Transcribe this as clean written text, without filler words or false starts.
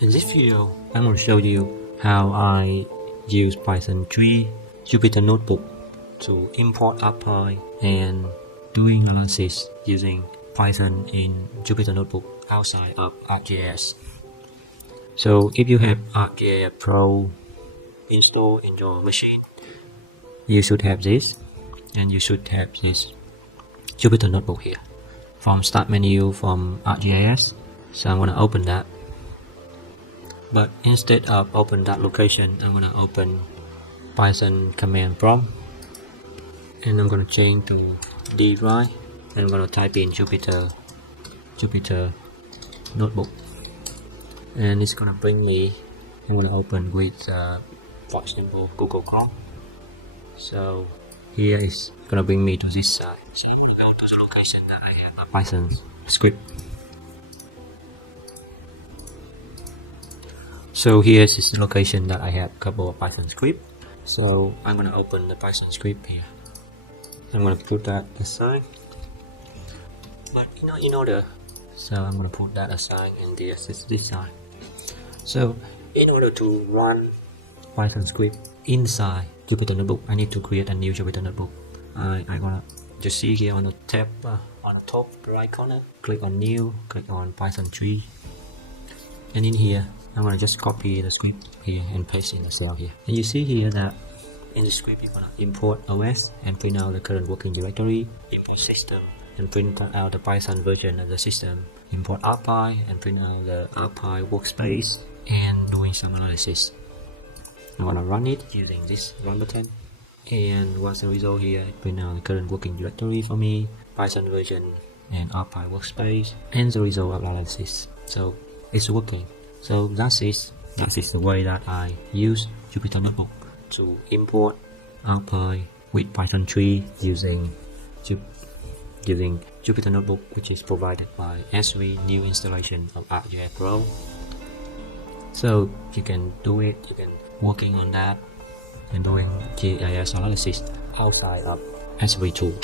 In this video, I'm going to show you how I use Python 3 Jupyter Notebook to import Arcpy and doing analysis using Python in Jupyter Notebook outside of ArcGIS. So if you have ArcGIS Pro installed in your machine, you should have this, and you should have this Jupyter Notebook here from Start menu from ArcGIS. So I'm going to open that. But instead of open that location, I'm going to open Python command prompt, and I'm going to change to D drive, and I'm going to type in Jupyter Notebook, and it's going to bring me, I'm going to open with for example Google Chrome. So here is going to bring me to this side. So I'm going to go to the location that I have a Python script. So here is the location that I have a couple of Python script. So I'm going to open the Python script here. I'm going to put that aside. But in order, so I'm going to put that aside, and this is this side. So in order to run Python script inside Jupyter Notebook, I need to create a new Jupyter Notebook. I'm going to just see here on the tab on the top right corner, click on New, click on Python 3, and in here I'm going to just copy the script here and paste in the cell here. And you see here that in the script you're going to import OS and print out the current working directory, import system and print out the Python version of the system, import Arcpy and print out the Arcpy workspace, and doing some analysis. I'm going to run it using this run button, and what's the result here? It print out the current working directory for me, Python version and Arcpy workspace, and the result of analysis. So it's working. So that is the way that I use Jupyter Notebook to import Arcpy with Python 3 using Jupyter Notebook, which is provided by SV new installation of ArcGISPRO. So you can do it, you can working on that and doing GIS analysis outside of SV tool.